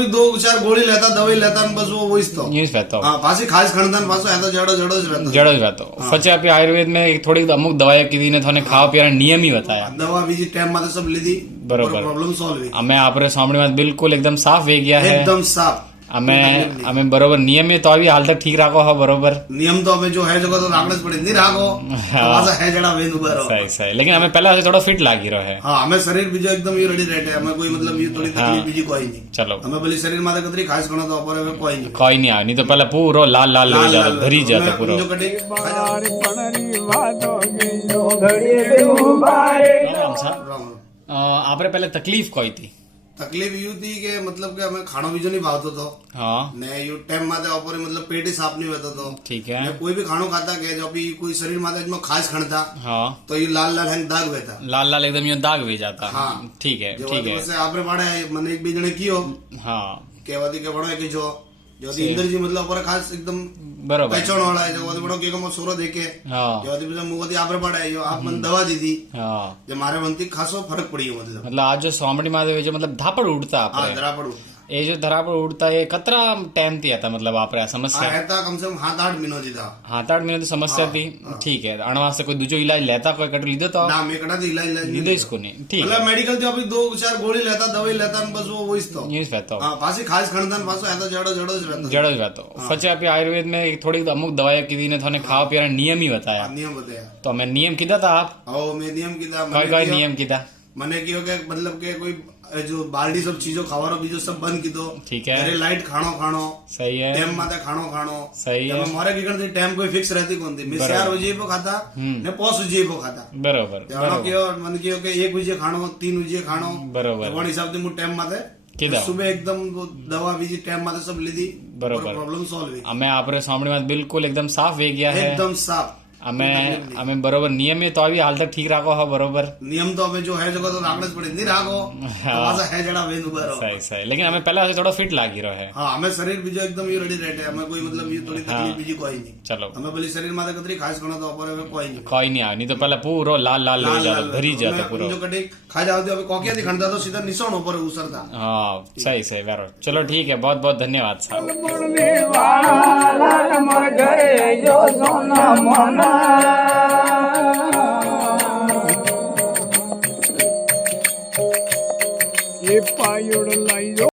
अभी 2-4 गोळी लेता दवाई लेता बस वो वहीच तो यूं જ રહેતો हाँ पासी खास खणदान पासो है तो जड़ो जड़ो જ रहता જડો જ રહેતો પછી આપી આયુર્વેદ में થોડી અમુક દવાઓ કીધી ને થોને ખાવા પીવાના નિયમ ही बताया दवा बीजी टाइम में सब लीधी बरोबर। प्रॉब्लम सॉल्व हुई અમે આપણે સાંભળીમાં बिल्कुल एकदम साफ वे गया है एकदम साफ અમે અમે બરોબર નિયમે તો આવી હાલ તક ઠીક રાખો હા બરોબર नियम तो हमें जो है जगह तो राखना જ પડે नहीं राखो पासा है जड़ा वेन उभरो સહી સહી લેकिन અમે પહેલા થોડો ફિટ લાગી રહ્યો है हाँ हमें शरीर बीजो एकदम ये रेडी रहते हमें कोई मतलब ये थोड़ी तकलीफ बीजी कोई नहीं ચલો हमें भले शरीर में कतरी खास करना तो अपर हमें कोई नहीं કોઈ નહીં આવે નહીં તો પહેલા પૂરો લાલ લાલ લઈ જતો ભરી જતો પૂરો जो कटे રામ સાહેબ આપણે પહેલા તકલીફ કોઈ હતી तकलीफ यू थी कि मतलब कि हमें खाना बीजो नहीं भावतो तो હા ने यू टाइम माते ऊपर मतलब पेट ही साफ नहीं होता तो ठीक है ने कोई भी खानो खाता के जो भी कोई शरीर माते में खास खणता हाँ तो ये लाल लाल हैंग दाग होता लाल लाल एकदम यूं दाग भी जाता हाँ। ठीक है जो ठीक है वैसे आपने पढ़ा है मैंने एक बीजने कियो हाँ कहवाती के पढ़ो है कि जो इंद्र जी मतलब ऊपर खास एकदम बरोबर पहचान वाला है जो बड़ो के कमो सोरो देखे हाँ जो मुवती आपने पढ़ा है जो आप मन दवा दी थी हाँ जो मारे बनती खासो फर्क पड़ी है मतलब मतलब आज जो स्वामी महादेव जो मतलब धापड़ उड़ता हाँ આપણે जरा पड़ू એ જો ધરાપડ ઉડતા એ કતરા ટાઈમ થી હતા मतलब આપણે આ સમસ્યા हाँ रहता कम से कम 7-8 महीनों जी था 7-8 મહિના તો સમસ્યા थी ठीक है अणवास से कोई दूजो इलाज लेता कोई कट लीधो तो ना मैं कटा थी इलाज लीधो इसको नहीं ठीक है मतलब मेडिकल जो अभी 2-4 गोली लेता दवाई लेता बस वो वहीच तो यूं જ રહેતો हाँ पासी खास खणदान पासो है तो जड़ो जड़ो જ रहता જડો જ રહેતો પછી આપી આયુર્વેદ में થોડી અમુક દવાઓ કીધી ને થોને ખાવા પીવાના નિયમ ही बताया नियम बताया तो અમે નિયમ કીધા था आप आओ मैं नियम कीधा કઈ કઈ નિયમ કીધા मैंने कियो के मतलब के कोई जो बाल्टी सब चीजों खावारो बीजो सब बंद की दो ठीक है घरे लाइट खानो खानो सही है टाइम माते खानो खानो सही है मारे की करती टाइम कोई फिक्स रहती कौन थी मैं 4 बजे को खाता ने 5 बजे को खाता बरोबर जानो कियो मन कियो के 1 बजे खानो 3 बजे खानो बरोबर वो हिसाब से मु टाइम माते કીધા सुबह एकदम वो दवा बीजी टाइम माते सब लीधी बरोबर। प्रॉब्लम सॉल्व हुई અમે આપણે સાંભળીમાં बिल्कुल एकदम साफ वे गया है एकदम साफ અમે અમે બરોબર નિયમે તો આવી હાલ તક ઠીક રાખો હા બરોબર नियम तो हमें जो है जगह तो राखना જ પડે नहीं राखो पासा है जड़ा वेन उभरो સહી સહી લેकिन અમે પહેલા થોડો ફિટ લાગી રહ્યો है हाँ हमें शरीर बीजो एकदम ये रेडी रहते हमें कोई मतलब ये थोड़ी तकलीफ बीजी कोई नहीं ચલો हमें भले शरीर में कतरी खास करना तो अपर हमें कोई नहीं કોઈ નહીં આવે નહીં તો પહેલા પૂરો લાલ લાલ લઈ જતો ભરી જતો પૂરો जो कटे खा जाओ तो अभी कोकिया थी खंडा तो सीधा निशान ऊपर उसरता हाँ सही सही बराबर चलो ठीक है बहुत बहुत धन्यवाद साहब મોર ઘરે જો સોના મોના